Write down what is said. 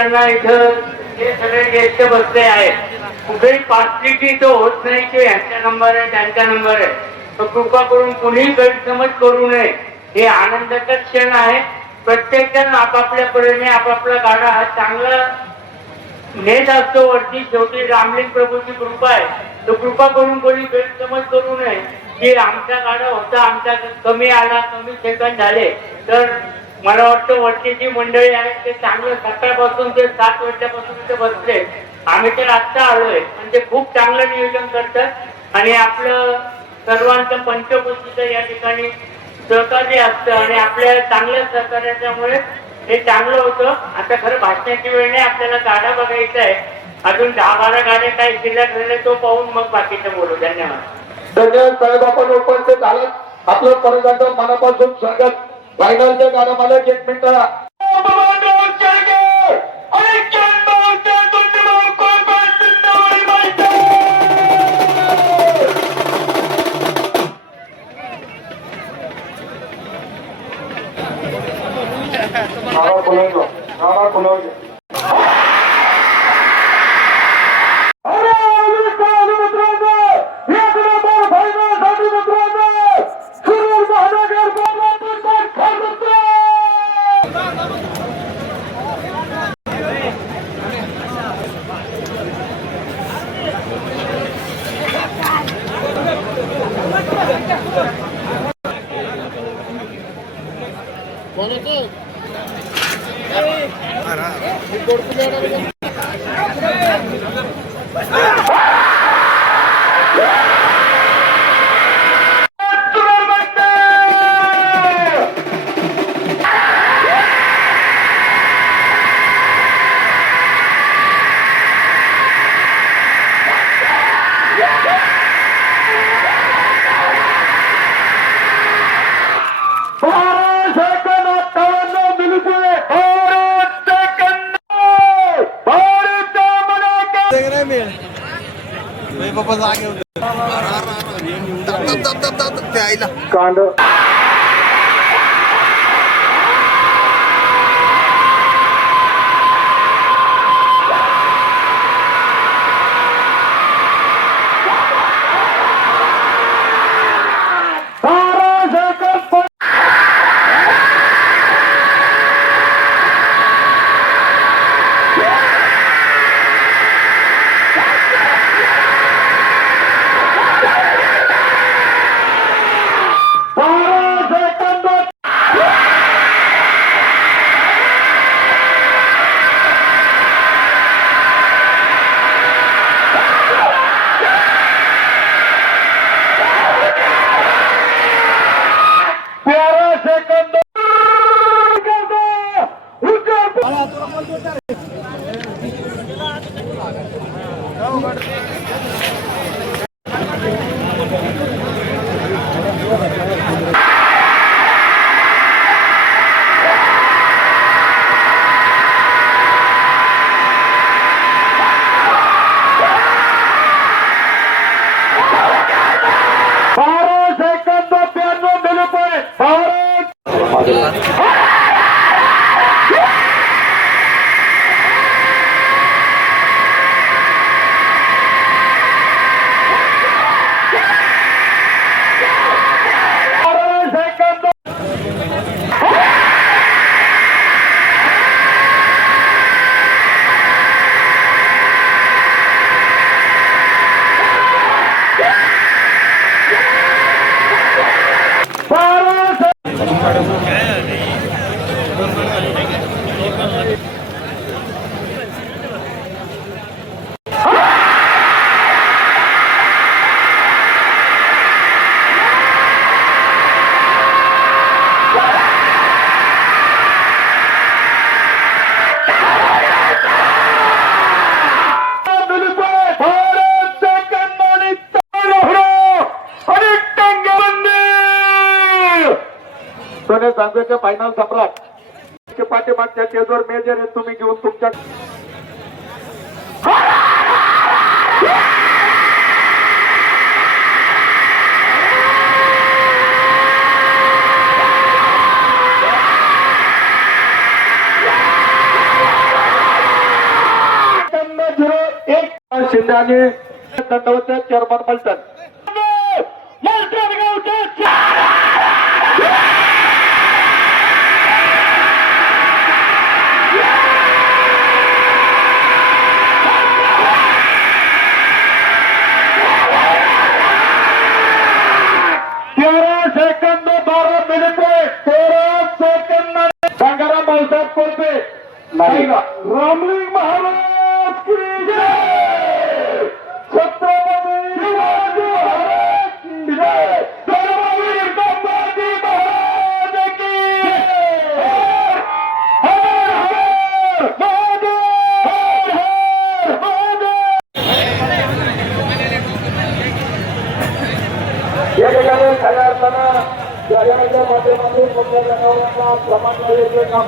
असताना इथं हे सगळे ज्येष्ठ बसले आहेत, कुठेही पासलिटी तो होत नाही की यांचा नंबर आहे त्यांचा नंबर आहे. तर कृपा करून कुणीही गैरसमज करू नये. हे आनंदाचा क्षण आहे. प्रत्येक जण आपापल्या परीने आपापला गाडा हा चांगला नेत असतो वरती. शेवटी रामलिंग प्रभूची कृपा आहे. तर कृपा करून कोणी गैरसमज करू नये की आमचा गाडा होता, आमचा कमी आला, कमी सेकंद झाले. तर मला वाटतं वरची जी मंडळी आहेत ते चांगलं सकाळपासून ते 7 वाजल्यापासून ते बसले. आम्ही तर आत्ता आलोय. म्हणजे खूप चांगलं नियोजन करतात आणि आपलं सर्वांचं पंचकृषीचं या ठिकाणी सहकार्य असतं आणि आपल्या चांगल्या सहकार्याच्यामुळे हे चांगलं होतं. आता खरं भाषणाची वेळ नाही, आपल्याला गाडा बघायचा आहे. अजून 10-12 गाड्या काही शिल्लक झाले तो पाहून मग बाकीचं बोलू. धन्यवाद. धन्यवाद साहेब. आपण उपस्थित झालं. आपलं परत मनापासून स्वागत. फायनलच्या गाडा मला 1 मिनिट कांड सांगूच्या फायनल सम्राट पाठीमागच्या स्टेजवर मेजर आहे. तुम्ही घेऊन तुमच्या शिंदे आणि दंडवत चेअरमन पलटण. सेकंद 12 मिनिटे 13 सेकंद गंगाराम भाऊसाहेब कोलपे नाही का रामलिंग महाराज की जय. छत्रपती शिवाजी महाराज की जय. धर्मवीर संभाजी महाराज की जय. हर हर महादेव. हर हर महादेव. या ठिकाणी खऱ्या अर्थानं शहराच्या माध्यमातून मोठ्या जनावरांना प्रमाण देण्याचे काम